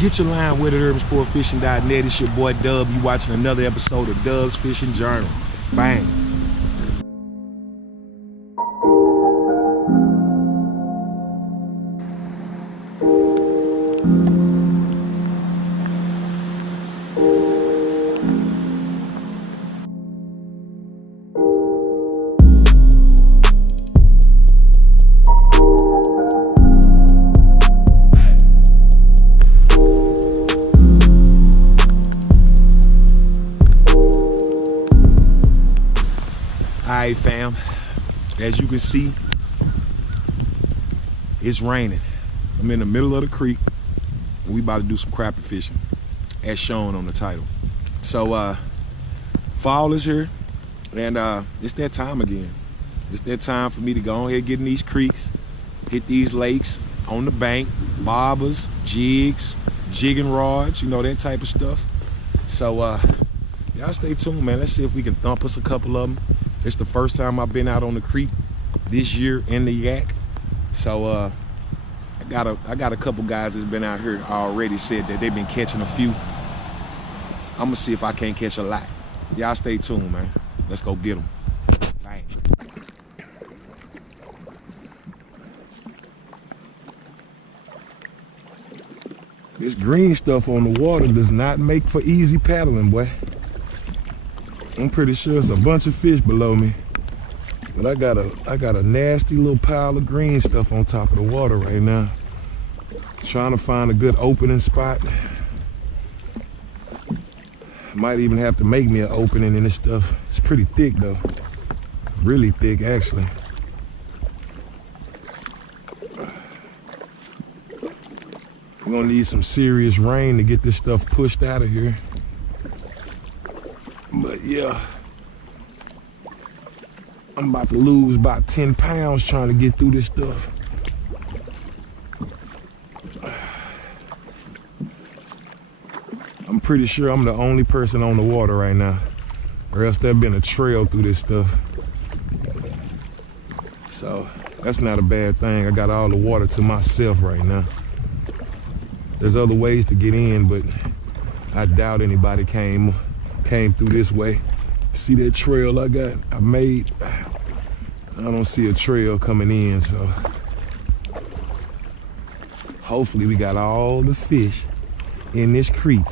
Get your line with it, urbansportfishing.net. It's your boy Dub. You watching another episode of Dub's Fishing Journal. Bang. Alright fam, as you can see, it's raining. I'm in the middle of the creek and we about to do some crappie fishing as shown on the title. So fall is here and it's that time again. It's that time for me to go ahead, get in these creeks, hit these lakes on the bank, bobbers, jigs, jigging rods, you know, that type of stuff. So y'all stay tuned, man. Let's see if we can thump us a couple of them. It's the first time I've been out on the creek this year in the yak. So I got a couple guys that's been out here already said that they've been catching a few. I'm gonna see if I can't catch a lot. Y'all stay tuned, man. Let's go get them. Bang. This green stuff on the water does not make for easy paddling, boy. I'm pretty sure it's a bunch of fish below me, but I got a nasty little pile of green stuff on top of the water right now. Trying to find a good opening spot. Might even have to make me an opening in this stuff. It's pretty thick though, really thick actually. We're gonna need some serious rain to get this stuff pushed out of here. But yeah, I'm about to lose about 10 pounds trying to get through this stuff. I'm pretty sure I'm the only person on the water right now, or else there'd been a trail through this stuff. So that's not a bad thing. I got all the water to myself right now. There's other ways to get in, but I doubt anybody came through this way. See that trail I made? I don't see a trail coming in, so hopefully we got all the fish in this creek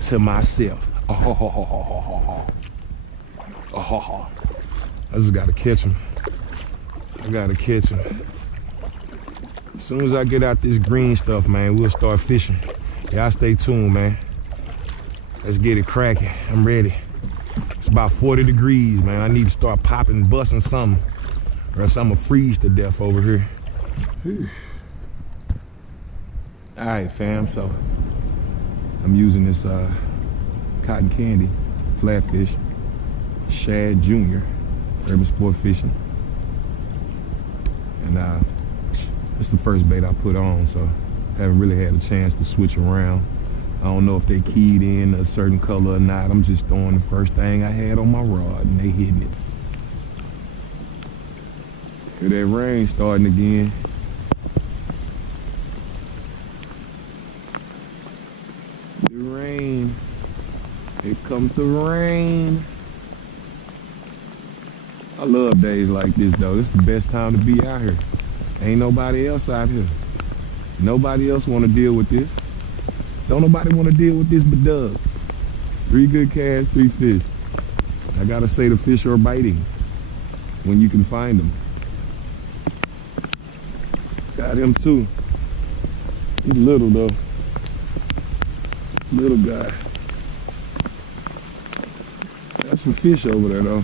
to myself. I just gotta catch them. I gotta catch them. As soon as I get out this green stuff, man, we'll start fishing. Y'all stay tuned, man. Let's get it cracking. I'm ready. It's about 40 degrees, man. I need to start popping, busting something, or else I'm gonna freeze to death over here. Whew. All right, fam, so I'm using this cotton candy flatfish, Shad Jr., Urban Sport Fishing. And it's the first bait I put on, so haven't really had a chance to switch around. I don't know if they keyed in a certain color or not. I'm just throwing the first thing I had on my rod and they hitting it. Hear that rain starting again. The rain. Here comes the rain. I love days like this though. This is the best time to be out here. Ain't nobody else out here. Nobody else want to deal with this. Don't nobody want to deal with this but Dub. 3 good casts, 3 fish. I gotta say the fish are biting when you can find them. Got him too. He's little though. Little guy. That's some fish over there though.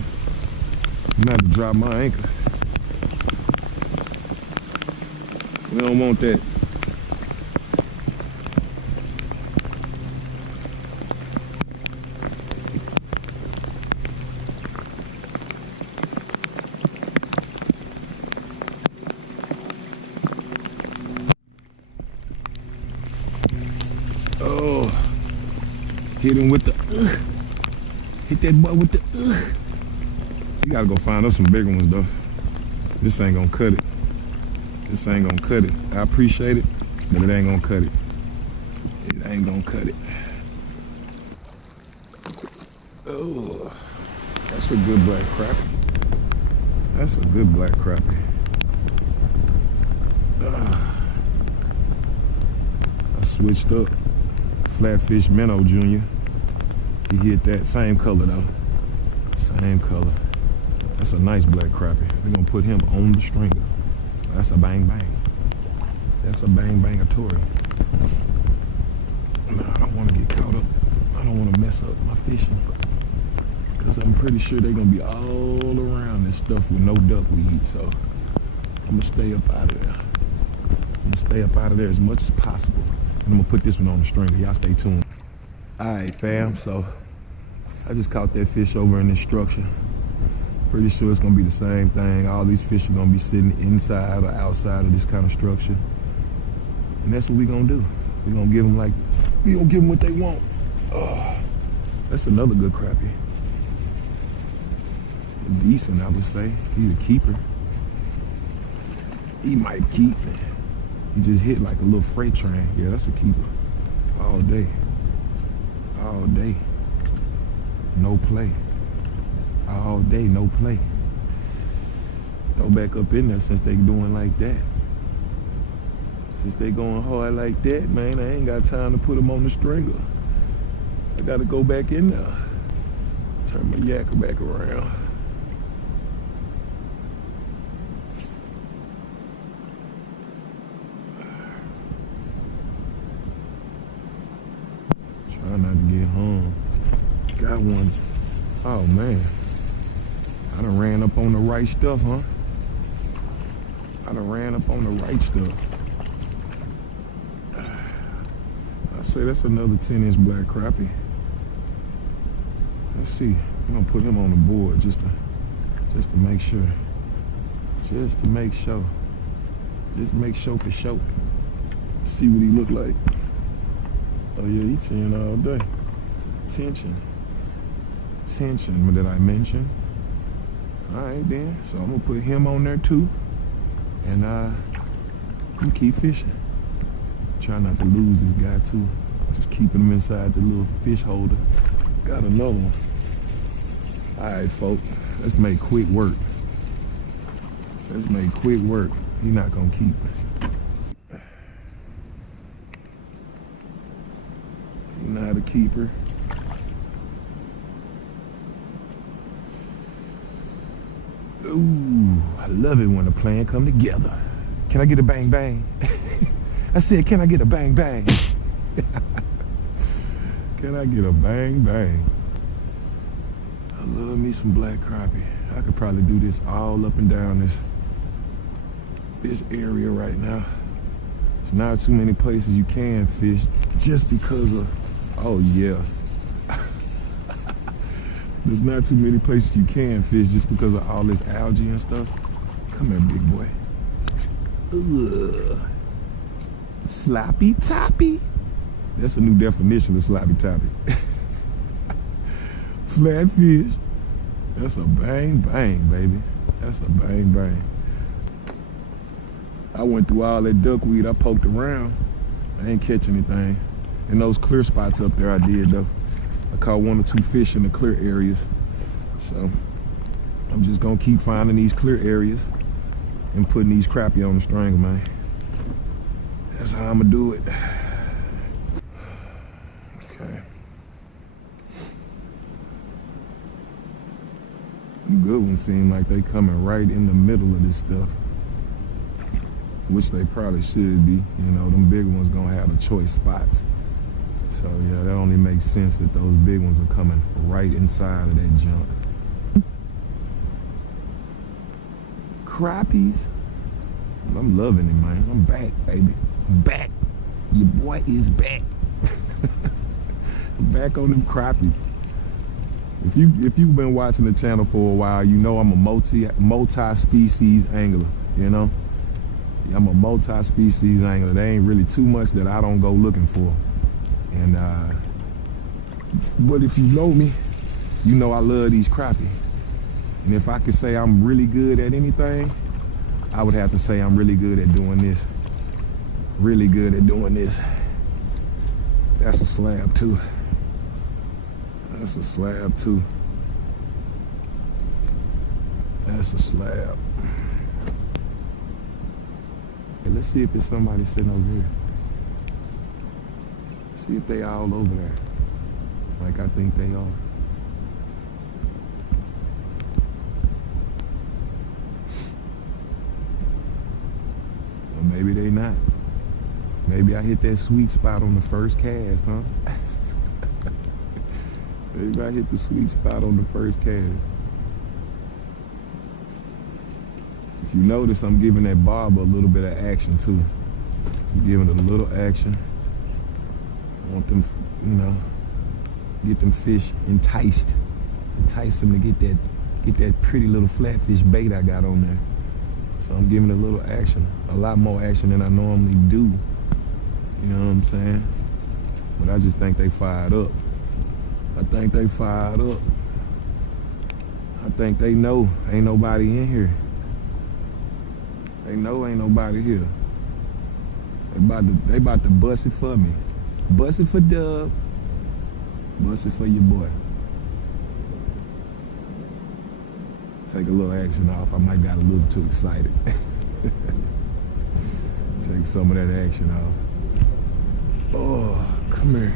I'm gonna have to drop my anchor. We don't want that. Oh, hit him with the hit that boy with the You gotta go find us some bigger ones though. This ain't gonna cut it. This ain't gonna cut it. I appreciate it, but it ain't gonna cut it. It ain't gonna cut it. Oh, that's a good black crappie. That's a good black crappie. I switched up. Flatfish Minnow Jr. He hit that same color though. Same color. That's a nice black crappie. We're gonna put him on the stringer. That's a bang bang. That's a bang bang-atory. No, I don't want to get caught up. I don't want to mess up my fishing. Because I'm pretty sure they're going to be all around this stuff with no duckweed. So I'm going to stay up out of there. I'm going to stay up out of there as much as possible. And I'm going to put this one on the stringer. Y'all stay tuned. Alright, fam. So I just caught that fish over in this structure. Pretty sure it's going to be the same thing. All these fish are going to be sitting inside or outside of this kind of structure. And that's what we're going to do. We're going to give them what they want. That's another good crappie. Decent, I would say. He's a keeper. He might keep. He just hit like a little freight train. Yeah, that's a keeper. All day. All day. No play. All day, no play. Throw back up in there since they doing like that. Since they going hard like that, man, I ain't got time to put them on the stringer. I gotta go back in there. Turn my yacker back around. Try not to get hung. Got one. Oh man. I done ran up on the right stuff, huh? I done ran up on the right stuff. I say that's another 10-inch black crappie. Let's see. I'm gonna put him on the board just to make sure. Just to make sure. Just make sure for sure. See what he look like. Oh yeah, he 10 all day. Tension. Tension, what did I mention? Alright then, so I'm gonna put him on there too. And I'm gonna keep fishing. Try not to lose this guy too. Just keeping him inside the little fish holder. Got another one. Alright folks, let's make quick work. Let's make quick work. He not gonna keep. He not a keeper. Ooh, I love it when a plan come together. Can I get a bang bang? I said, can I get a bang bang? Can I get a bang bang? I love me some black crappie. I could probably do this all up and down this area right now. There's not too many places you can fish just because of, oh yeah. There's not too many places you can fish just because of all this algae and stuff. Come here, big boy. Ugh. Sloppy toppy. That's a new definition of sloppy toppy. Flatfish. That's a bang bang, baby. That's a bang bang. I went through all that duckweed. I poked around. I ain't catch anything. In those clear spots up there, I did though. I caught 1 or 2 fish in the clear areas. So I'm just gonna keep finding these clear areas and putting these crappie on the stringer, man. That's how I'm gonna do it. Okay. Them good ones seem like they coming right in the middle of this stuff. Which they probably should be. You know, them big ones gonna have the choice spots. So yeah, that only makes sense that those big ones are coming right inside of that junk. Crappies. I'm loving it, man. I'm back, baby. I'm back. Your boy is back. I'm back on them crappies. If you've been watching the channel for a while, you know I'm a multi-species angler, you know? I'm a multi-species angler. There ain't really too much that I don't go looking for. And but if you know me, you know I love these crappie. And if I could say I'm really good at anything, I would have to say I'm really good at doing this. Really good at doing this. That's a slab too. That's a slab too. That's a slab. Okay, let's see if there's somebody sitting over here. See if they all over there, like I think they are. Or maybe they not. Maybe I hit that sweet spot on the first cast, huh? Maybe I hit the sweet spot on the first cast. If you notice, I'm giving that barber a little bit of action too. I'm giving it a little action. I want them, you know, get them fish enticed. Entice them to get that pretty little flatfish bait I got on there. So I'm giving it a little action, a lot more action than I normally do. You know what I'm saying? But I just think they fired up. I think they fired up. I think they know ain't nobody in here. They know ain't nobody here. They about to bust it for me. Bust it for Dub. Bust it for your boy. Take a little action off. I might got a little too excited. Take some of that action off. Oh, come here.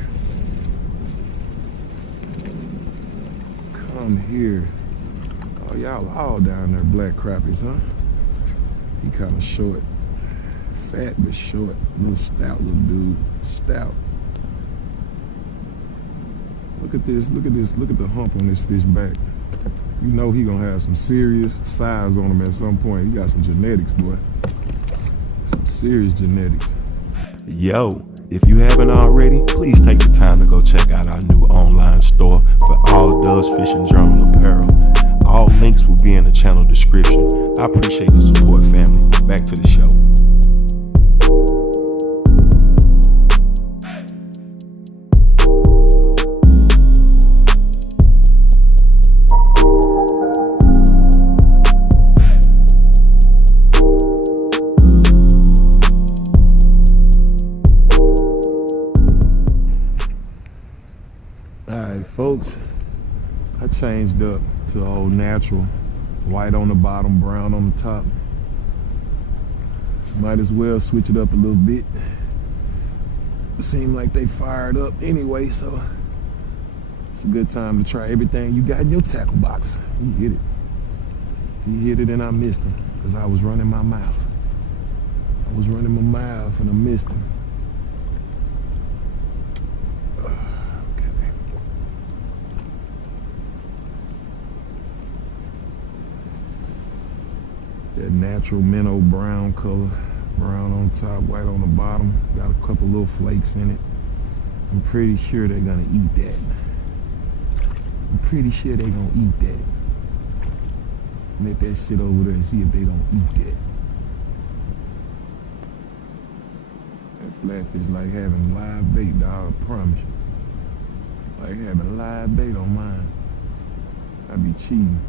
Come here. Oh, y'all all down there, black crappies, huh? He kind of short. Fat but short. Little stout little dude. Stout. Look at this, look at this, look at the hump on this fish back. You know he gonna have some serious size on him at some point. He got some genetics, boy. Some serious genetics. Yo, if you haven't already, please take the time to go check out our new online store for all Dove's Fishing Journal apparel. All links will be in the channel description. I appreciate the support, family. Back to the show. Alright folks, I changed up to old natural, white on the bottom, brown on the top. Might as well switch it up a little bit. Seem like they fired up anyway, so it's a good time to try everything you got in your tackle box. He hit it. He hit it and I missed him because I was running my mouth. I was running my mouth and I missed him. That natural minnow brown color, brown on top, white on the bottom. Got a couple little flakes in it. I'm pretty sure they're gonna eat that. I'm pretty sure they're gonna eat that. Let that sit over there and see if they don't eat that. That flatfish like having live bait, dog, I promise you. Like having live bait on mine. I be cheating.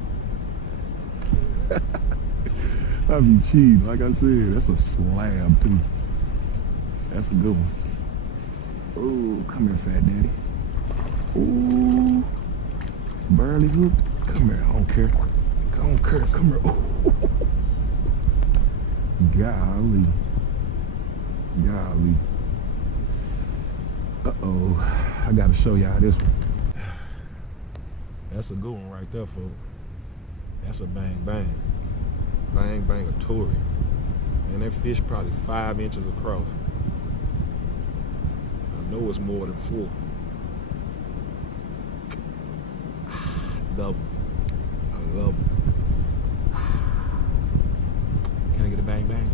I be cheating, like I said. That's a slab too. That's a good one. Oh, come here, fat daddy. Oh, barely hooked. Come here, I don't care. I don't care, come here. Oh. Golly. Golly. Uh-oh, I gotta show y'all this one. That's a good one right there, folks. That's a bang bang. Bang bang a Tory. And that fish probably 5 inches across. I know it's more than 4. I love them. I love them. Can I get a bang bang?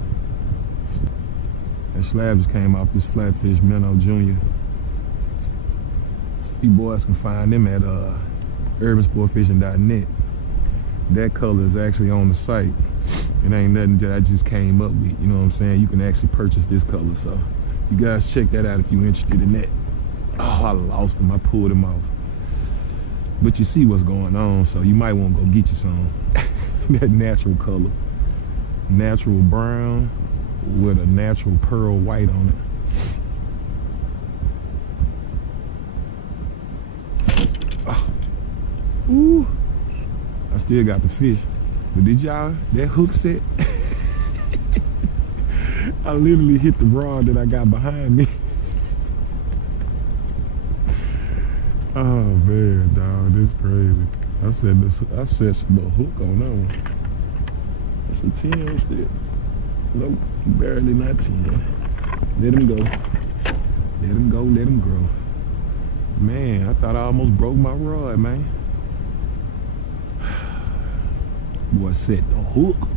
That slab just came off this flatfish minnow junior. You boys can find them at urbansportfishing.net. That color is actually on the site. It ain't nothing that I just came up with, you know what I'm saying? You can actually purchase this color, so you guys check that out if you're interested in that. Oh, I lost him, I pulled him off. But you see what's going on, so you might want to go get you some. That natural color. Natural brown with a natural pearl white on Ooh, I still got the fish. But did y'all, that hook set? I literally hit the rod that I got behind me. Oh man, dog, this crazy. I set the hook on that one. That's a 10 still. Nope, barely not 10. Let him go. Let him go, let him grow. Man, I thought I almost broke my rod, man. Boy, set the hook.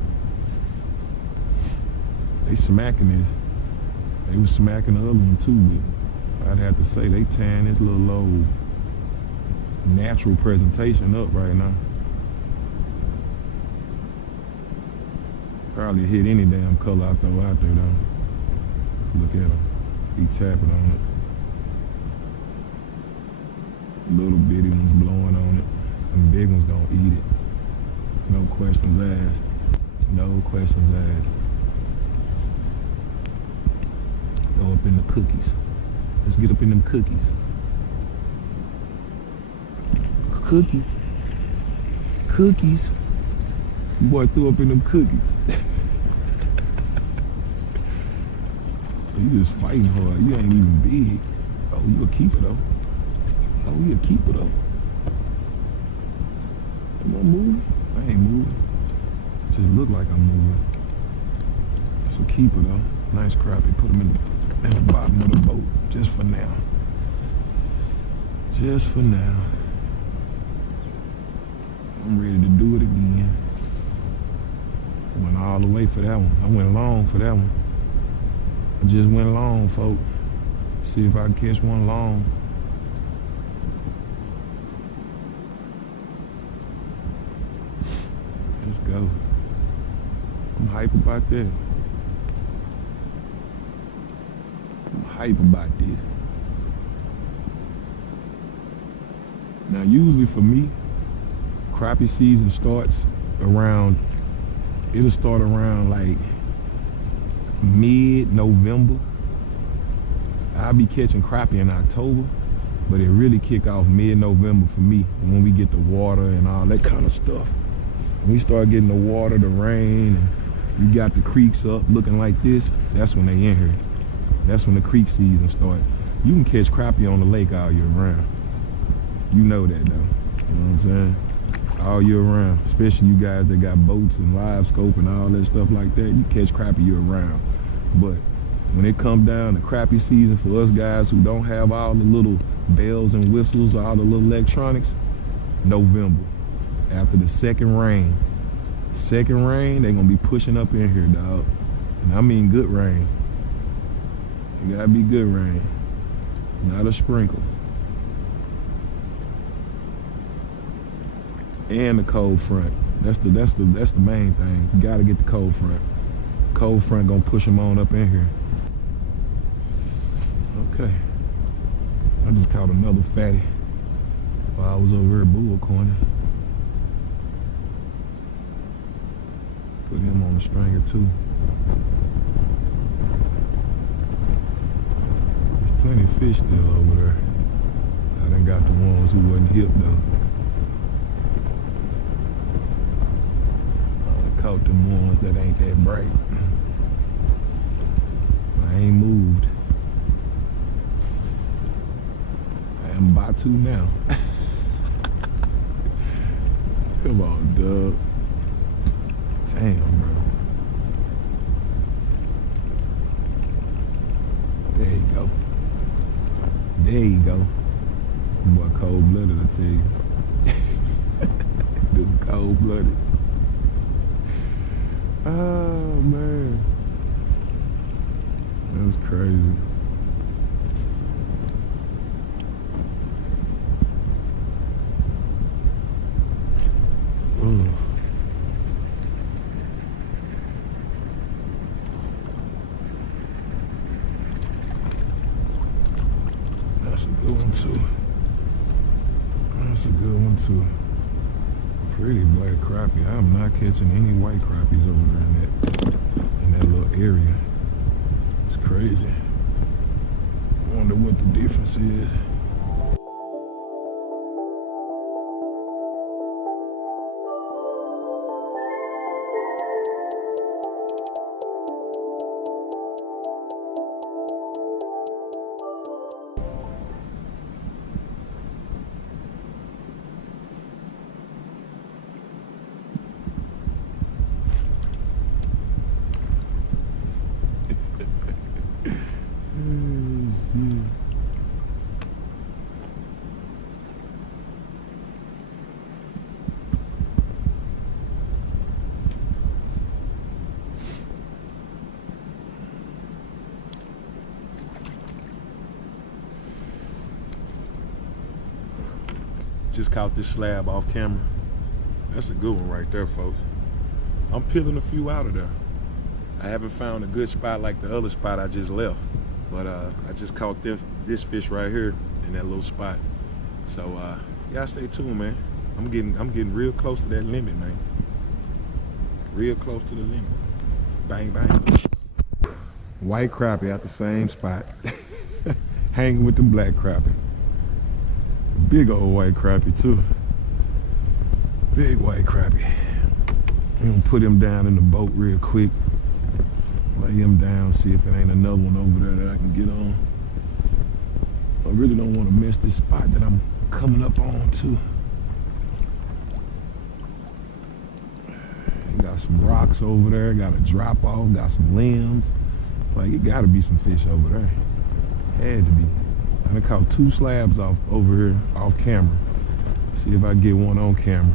They smacking this. They was smacking the other one too, but I'd have to say they tearing this little old natural presentation up right now. Probably hit any damn color I throw out there though. Look at him. He tapping on it. Little bitty ones blowing on it. And big ones gonna eat it. No questions asked. No questions asked. Go up in the cookies. Let's get up in them cookies. Cookies. Boy threw up in them cookies. You just fighting hard. You ain't even big. Oh, you a keeper though. Oh, you a keeper though. Am I moving? I ain't moving. Just look like I'm moving. It's a keeper though. Nice crappie. Put him in the bottom of the boat. Just for now. Just for now. I'm ready to do it again. Went all the way for that one. I went long for that one. I just went long, folks. See if I can catch one long. Let's go. I'm hype about that. I'm hype about this. Now, usually for me, crappie season starts around, it'll start around like mid-November. I'll be catching crappie in October, but it really kick off mid-November for me when we get the water and all that kind of stuff. When we start getting the water, the rain, and you got the creeks up looking like this, that's when they in here. That's when the creek season starts. You can catch crappie on the lake all year round. You know that though, you know what I'm saying? All year round, especially you guys that got boats and live scope and all that stuff like that, you catch crappie year round. But when it comes down to crappie season for us guys who don't have all the little bells and whistles, all the little electronics, November, after the second rain, they gonna be pushing up in here, dog. And I mean good rain. It gotta be good rain, not a sprinkle. And the cold front. That's the main thing. You gotta get the cold front. Cold front gonna push them on up in here. Okay. I just caught another fatty while I was over here at Bull Corner. Put him on the stringer too. There's plenty of fish still over there. I done got the ones who wasn't hip though. Caught them ones that ain't that bright. I ain't moved. I am about to now. Come on, Doug. Damn, bro. There you go. There you go. Boy, cold-blooded, I tell you. Dude, cold-blooded. Oh man, that was crazy. Ooh. That's a good one too. That's a good one too. Pretty black crappie. I'm not catching any white crappies over there in that little area. It's crazy. I wonder what the difference is. Just caught this slab off camera. That's a good one right there, folks. I'm peeling a few out of there. I haven't found a good spot like the other spot I just left, but I just caught this fish right here in that little spot. So y'all stay tuned, man. I'm getting real close to that limit, man. Real close to the limit. Bang, bang. White crappie at the same spot. Hanging with the black crappie. Big old white crappie too. Big white crappie. I'm gonna put him down in the boat real quick. Lay him down, see if it ain't another one over there that I can get on. I really don't want to miss this spot that I'm coming up on too. Got some rocks over there, got a drop off, got some limbs. It's like it gotta be some fish over there. Had to be. I done caught 2 slabs off over here off camera. See if I can get one on camera.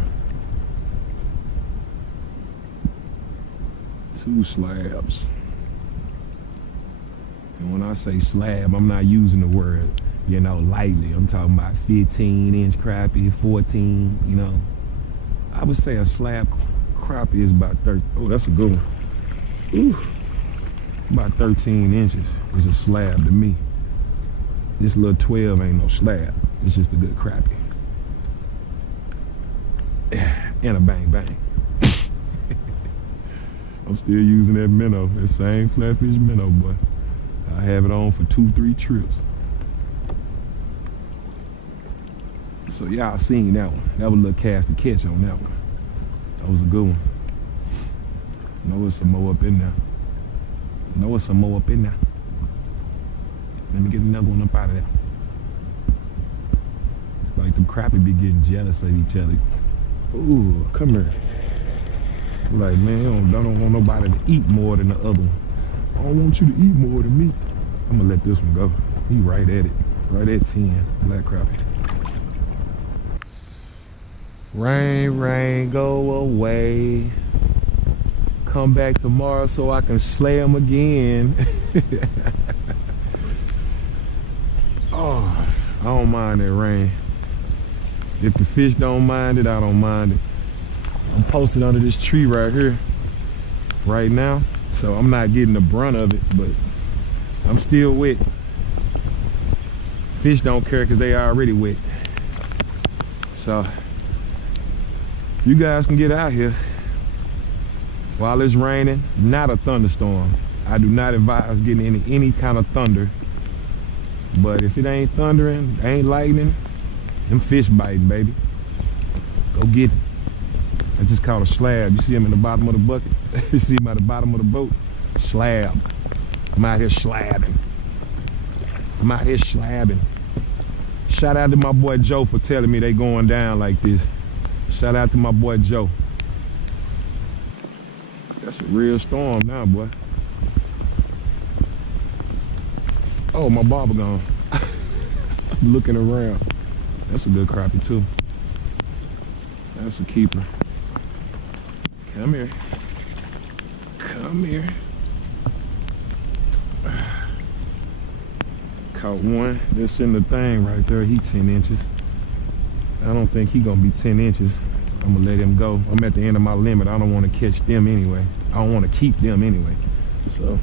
2 slabs. And when I say slab, I'm not using the word, you know, lightly. I'm talking about 15-inch crappie, 14, you know. I would say a slab crappie is about 30. Oh, that's a good one. Ooh. About 13 inches is a slab to me. This little 12 ain't no slab. It's just a good crappie. And a bang bang. I'm still using that minnow, that same flatfish minnow, boy. I have it on for 2-3 trips. So y'all seen that one. That was a little cast to catch on that one. That was a good one. Know there's some more up in there. Know there's some more up in there. Let me get another one up out of there. Like them crappie be getting jealous of each other. Ooh, come here. Like, man, I don't want nobody to eat more than the other one. I don't want you to eat more than me. I'm gonna let this one go. He right at it. Right at 10, black crappie. Rain, rain, go away. Come back tomorrow so I can slay him again. Oh, I don't mind that rain. If the fish don't mind it, I don't mind it. I'm posted under this tree right here right now, so I'm not getting the brunt of it, but I'm still wet. Fish don't care because they already wet. So you guys can get out here while it's raining, not a thunderstorm. I do not advise getting any kind of thunder. But if it ain't thundering, ain't lightning, them fish biting, baby. Go get it. I just caught a slab. You see him in the bottom of the bucket? You see him at the bottom of the boat? Slab. I'm out here slabbing. I'm out here slabbing. Shout out to my boy Joe for telling me they going down like this. Shout out to my boy Joe. That's a real storm now, boy. Oh, my bobber gone. I'm looking around. That's a good crappie too. That's a keeper. Come here. Come here. Caught one. That's in the thing right there. He 10 inches. I don't think he gonna be 10 inches. I'm gonna let him go. I'm at the end of my limit. I don't want to catch them anyway. I don't want to keep them anyway. So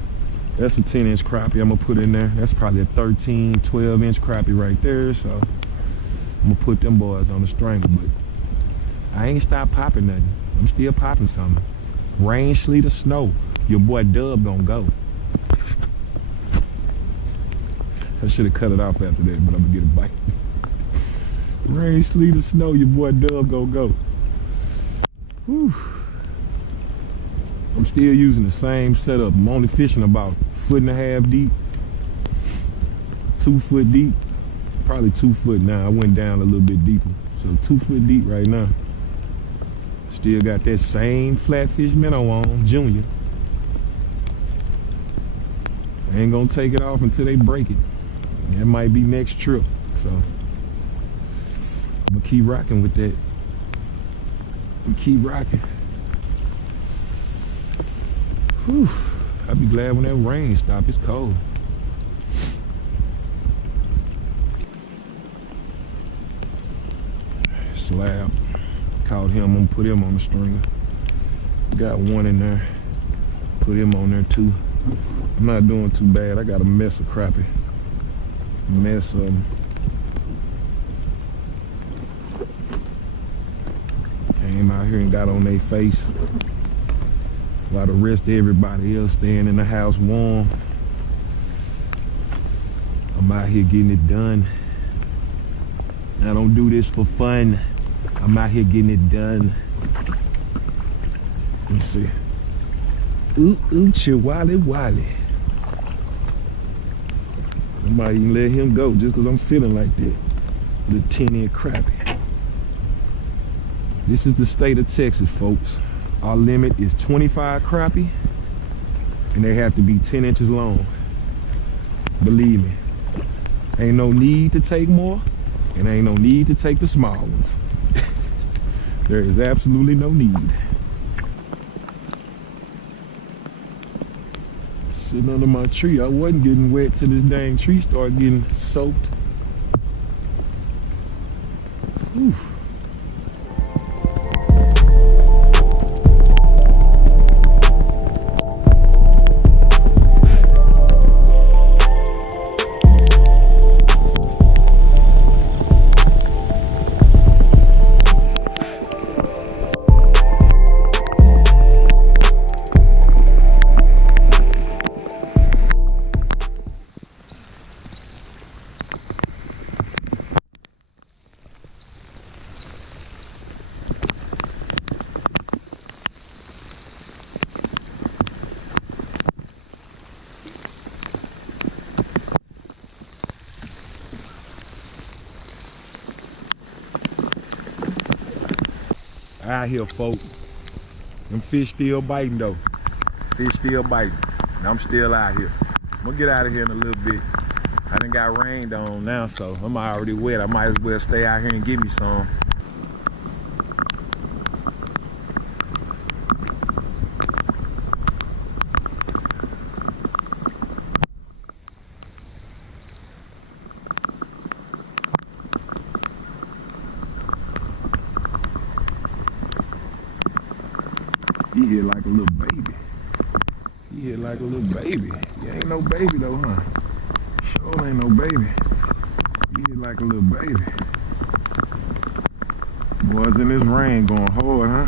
that's a 10-inch crappie I'm gonna put in there. That's probably a 13, 12-inch crappie right there. So I'm gonna put them boys on the stranger, but I ain't stopped popping nothing. I'm still popping something. Rain, sleet, or snow, your boy Dub gonna go. I should have cut it off after that, but I'm gonna get a bite. Rain, sleet, or snow, your boy Dub gonna go. Whew. I'm still using the same setup. I'm only fishing about 1.5 foot deep, 2 foot deep, probably 2 foot now. I went down a little bit deeper, so 2 foot deep right now. Still got that same flatfish minnow on, Junior. I ain't gonna take it off until they break it. That might be next trip, so I'm gonna keep rocking with that. Keep rocking. Whew. I'll be glad when that rain stops. It's cold. slab. Caught him, I'm gonna put him on the stringer. Got one in there. Put him on there too. I'm not doing too bad. I got a mess of crappie. Mess of them. Came out here and got on their face while the rest of everybody else staying in the house warm. I'm out here getting it done. I don't do this for fun. I'm out here getting it done. Let me see. Ooh, ooh, chihuahua, wally. I might even let him go just because I'm feeling like that. The 10-inch crappie. This is the state of Texas, folks. Our limit is 25 crappie, and they have to be 10 inches long. Believe me, ain't no need to take more, and ain't no need to take the small ones. There is absolutely no need. Sitting under my tree, I wasn't getting wet till this dang tree started getting soaked. Whew. Out here, folks. Them fish still biting though. Fish still biting. And I'm still out here. I'm gonna get out of here in a little bit. I done got rained on now, so I'm already wet. I might as well stay out here and get me some. He hit like a little baby. He hit like a little baby. He ain't no baby though, huh? Sure ain't no baby. He hit like a little baby. Boys in this rain going hard, huh?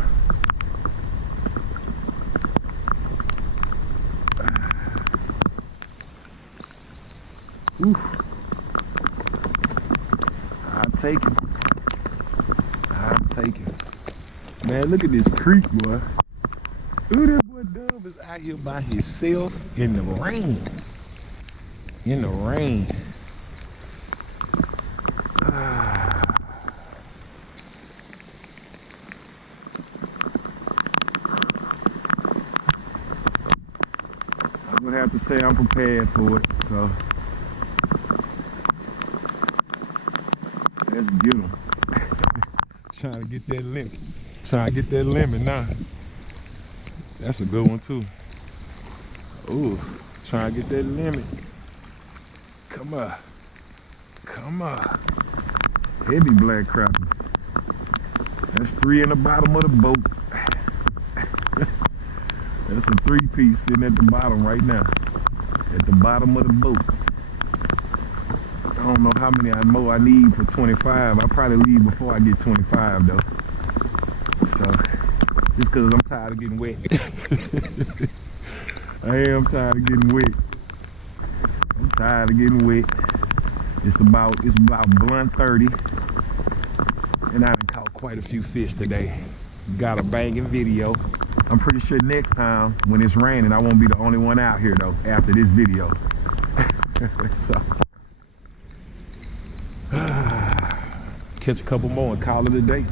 Oof. I'll take it. I'll take it. Man, look at this creek, boy. Ooh, that boy Dub is out here by himself in the rain. In the rain. I'm gonna have to say I'm prepared for it, so let's get him. Trying to get that limit. Trying to get that limit now. That's a good one too. Ooh, trying to get that limit. Come on. Come on. Heavy black crappie. That's 3 in the bottom of the boat. That's a 3-piece sitting at the bottom right now. At the bottom of the boat. I don't know how many more I need for 25. I'll probably leave before I get 25 though. So, just cause I'm tired of getting wet. I am tired of getting wet. I'm tired of getting wet. It's about 1:30, and I done caught quite a few fish today. Got a banging video. I'm pretty sure next time when it's raining, I won't be the only one out here though. After this video. So, catch a couple more and call it a day.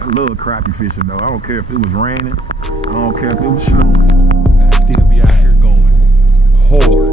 I love crappie fishing though. I don't care if it was raining. I don't care if it was snowing. I'd still be out here going hard.